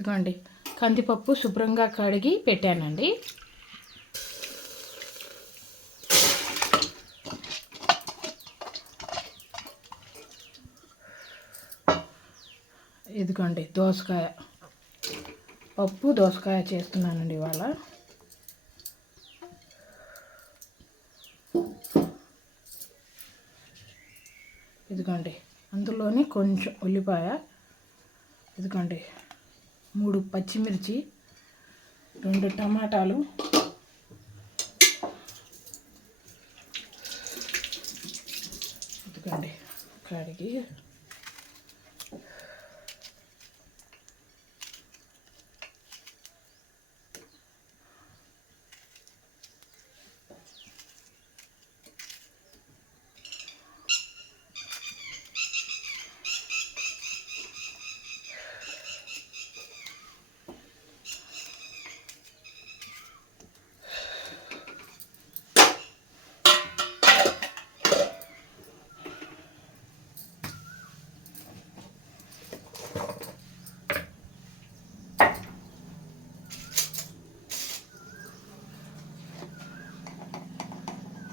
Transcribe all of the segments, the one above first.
ఇదిగోండి కందిపప్పు శుభ్రంగా కడిగి పెట్టానండి. ఇదిగోండి దోసకాయ పప్పు దోసకాయ చేస్తున్నానండి ఇవాళ. ఇదిగోండి అందులోని కొంచెం ఉల్లిపాయ, ఇదిగోండి 3 పచ్చిమిర్చి, 2 టమాటాలు, ఇదిగోండి కడిగి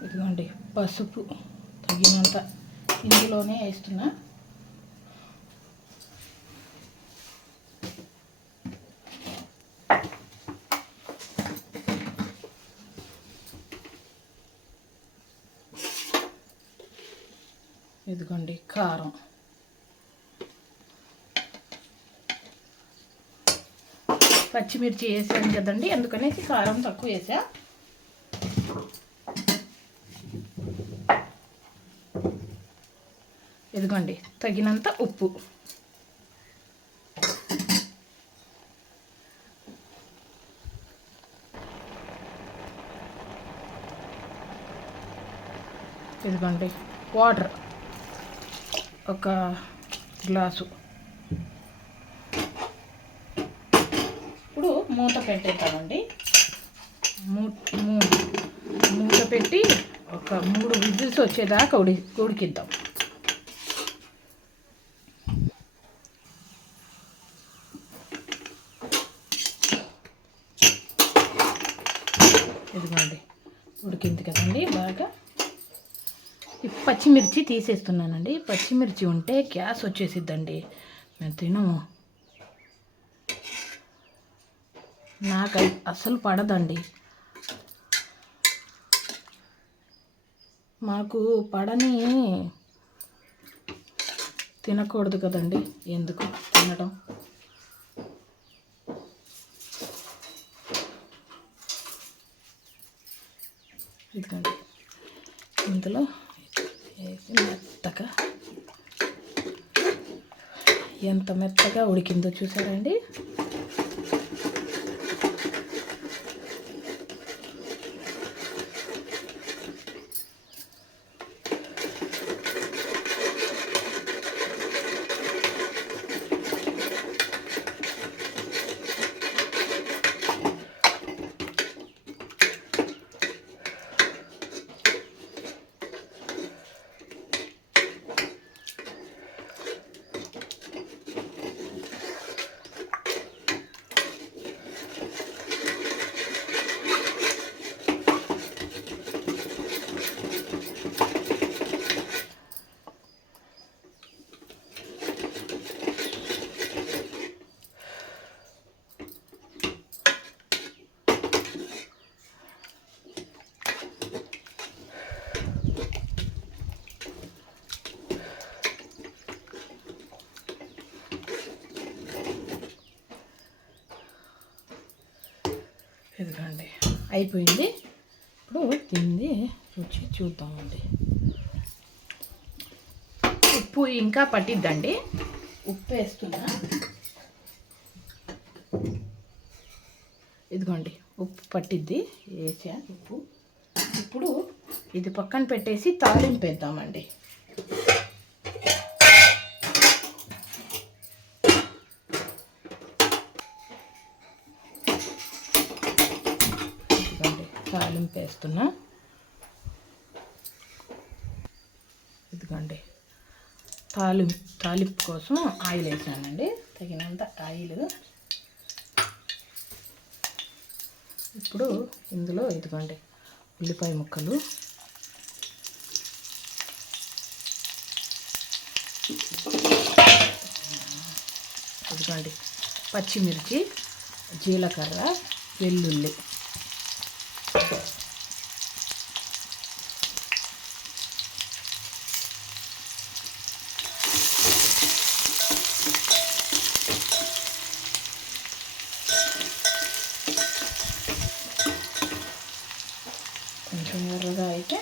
ఇదిగోండి పసుపు తగినంత ఇందులోనే వేస్తున్నా. ఇదిగోండి కారం, పచ్చిమిర్చి వేసాను కదండి అందుకనేసి కారం తక్కువ వేసా. ఇదిగోండి తగినంత ఉప్పు, ఇదిగోండి వాటర్ 1 గ్లాసు. ఇప్పుడు మూత పెట్టేద్దామండి. మూత పెట్టి ఒక 3 విజిల్స్ వచ్చేదాకా ఉడికిద్దాం. ఇదిగోండి ఉడికింది కదండి బాగా. పచ్చిమిర్చి తీసేస్తున్నానండి. పచ్చిమిర్చి ఉంటే గ్యాస్ వచ్చేసిద్దండి, మేము తినము. నాకు అస్సలు పడదండి. మాకు పడని తినకూడదు కదండి, ఎందుకు తినడం. ఇదిగోండి ఇందులో వేసి మెత్తగా, ఎంత మెత్తగా ఉడికిందో చూసారండి. ఇదిగోండి అయిపోయింది. ఇప్పుడు తింది రుచి చూద్దామండి. ఉప్పు ఇంకా పట్టిద్దండి, ఉప్పు వేస్తున్నా. ఇదిగోండి ఉప్పు పట్టిద్ది, వేసా ఉప్పు. ఇప్పుడు ఇది పక్కన పెట్టేసి తాలింపు వేద్దామండి. తాలింపు వేస్తున్నా. ఇదిగోండి తాలింపు కోసం ఆయిల్ వేసానండి, తగినంత ఆయిల్. ఇప్పుడు ఇందులో ఇదిగోండి ఉల్లిపాయ ముక్కలు, ఇదిగోండి పచ్చిమిర్చి, జీలకర్ర, వెల్లుల్లి, కొంచెం ఎర్రగా అయితే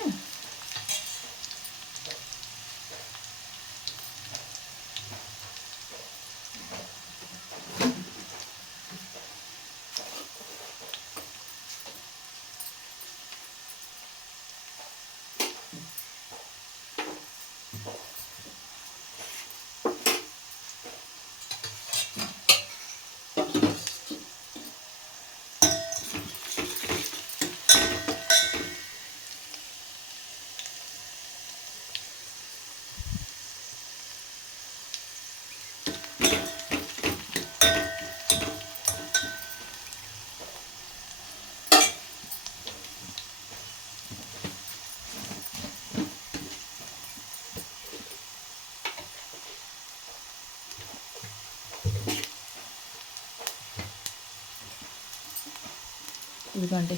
ఇదిగోండి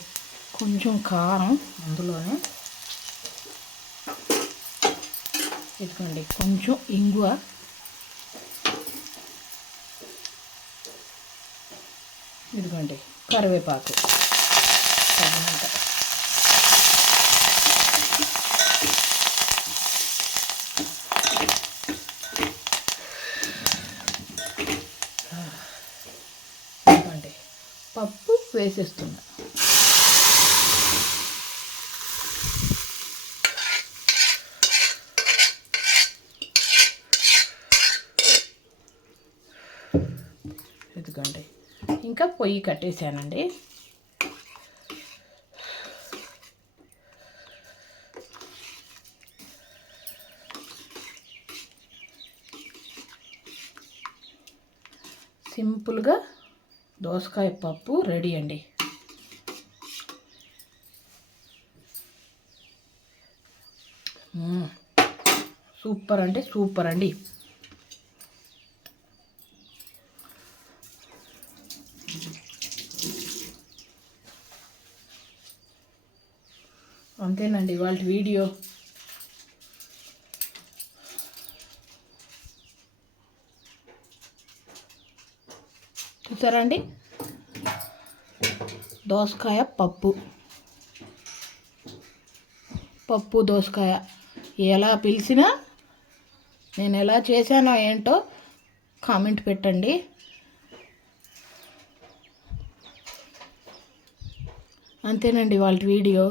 కొంచెం కారం అందులోనే, ఇదిగోండి కొంచెం ఇంగువ, ఇదిగోండి కరివేపాకు తగినంత, ఇదిగోండి పప్పు వేసేస్తున్నా. ఇదిగోండి ఇంకా పొయ్యి కట్టేసానండి. సింపుల్గా దోసకాయ పప్పు రెడీ అండి. సూపర్ అంటే సూపర్ అండి. అంతేనండి వాళ్ళ వీడియో. చూసారా అండి, దోసకాయ పప్పు దోసకాయ ఎలా పిలిచినా నేను ఎలా చేశానో ఏంటో కామెంట్ పెట్టండి. అంతేనండి వాళ్ళ వీడియో.